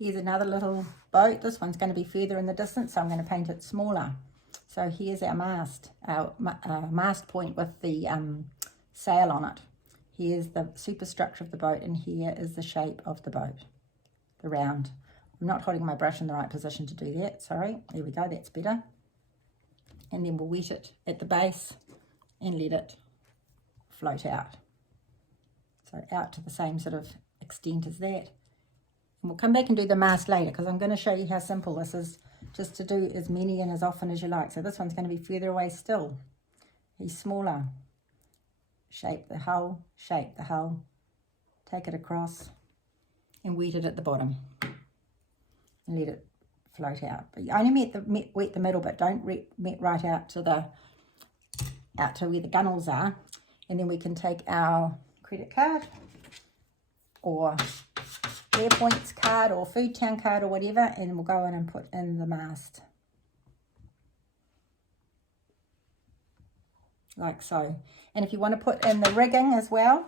Here's another little boat. This one's going to be further in the distance, so I'm going to paint it smaller. So here's our mast point with the sail on it. Here's the superstructure of the boat, and here is the shape of the boat, the round. I'm not holding my brush in the right position to do that, sorry. There we go, that's better. And then we'll wet it at the base and let it float out. So out to the same sort of extent as that. And we'll come back and do the mast later, because I'm going to show you how simple this is, just to do as many and as often as you like. So this one's going to be further away still. He's smaller. Shape the hull, take it across and wet it at the bottom and let it float out. But you only wet the middle bit, don't wet right out to where the gunnels are. And then we can take our credit card or Airpoints card or Food Town card or whatever, and we'll go in and put in the mast. Like so. And if you want to put in the rigging as well,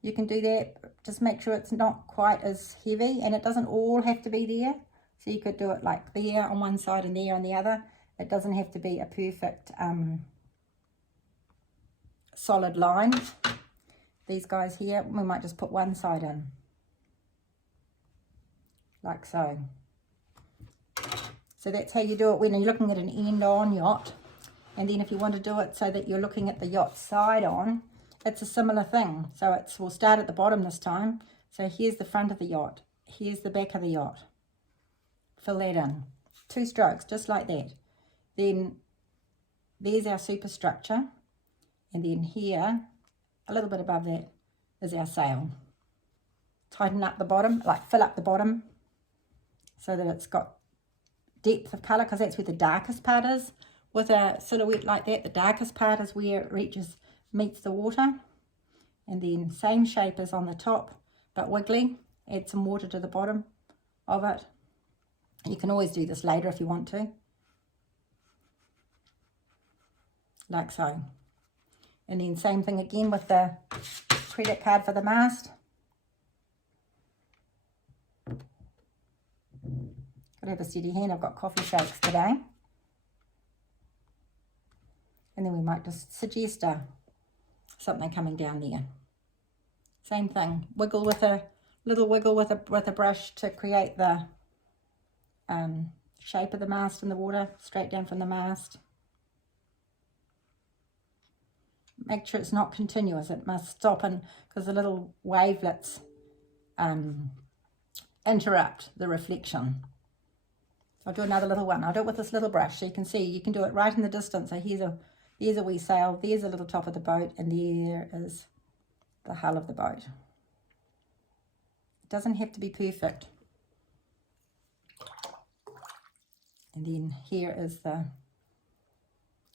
you can do that. Just make sure it's not quite as heavy, and it doesn't all have to be there. So you could do it like there on one side and there on the other. It doesn't have to be a perfect solid line. These guys here, we might just put one side in. Like so. So that's how you do it when you're looking at an end-on yacht. And then if you want to do it so that you're looking at the yacht side on, it's a similar thing. So we'll start at the bottom this time. So here's the front of the yacht. Here's the back of the yacht. Fill that in. 2 strokes, just like that. Then there's our superstructure. And then here, a little bit above that, is our sail. Tighten up the bottom, like fill up the bottom, so that it's got depth of colour, because that's where the darkest part is. With a silhouette like that, the darkest part is where it meets the water. And then same shape as on the top, but wiggly. Add some water to the bottom of it. You can always do this later if you want to. Like so. And then same thing again with the credit card for the mast. Gotta have a steady hand, I've got coffee shakes today. And then we might just suggest something coming down there. Same thing, wiggle with a little wiggle with a brush to create the shape of the mast in the water, straight down from the mast. Make sure it's not continuous, it must stop, and because the little wavelets interrupt the reflection. I'll do another little one. I'll do it with this little brush so you can see. You can do it right in the distance. So here's a wee sail, there's a little top of the boat, and there is the hull of the boat. It doesn't have to be perfect. And then here is the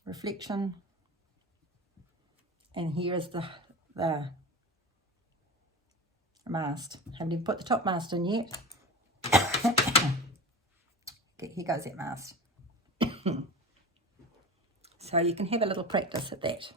reflection. And here is the mast. Haven't even put the top mast in yet. Okay, here goes that mast. So you can have a little practice at that.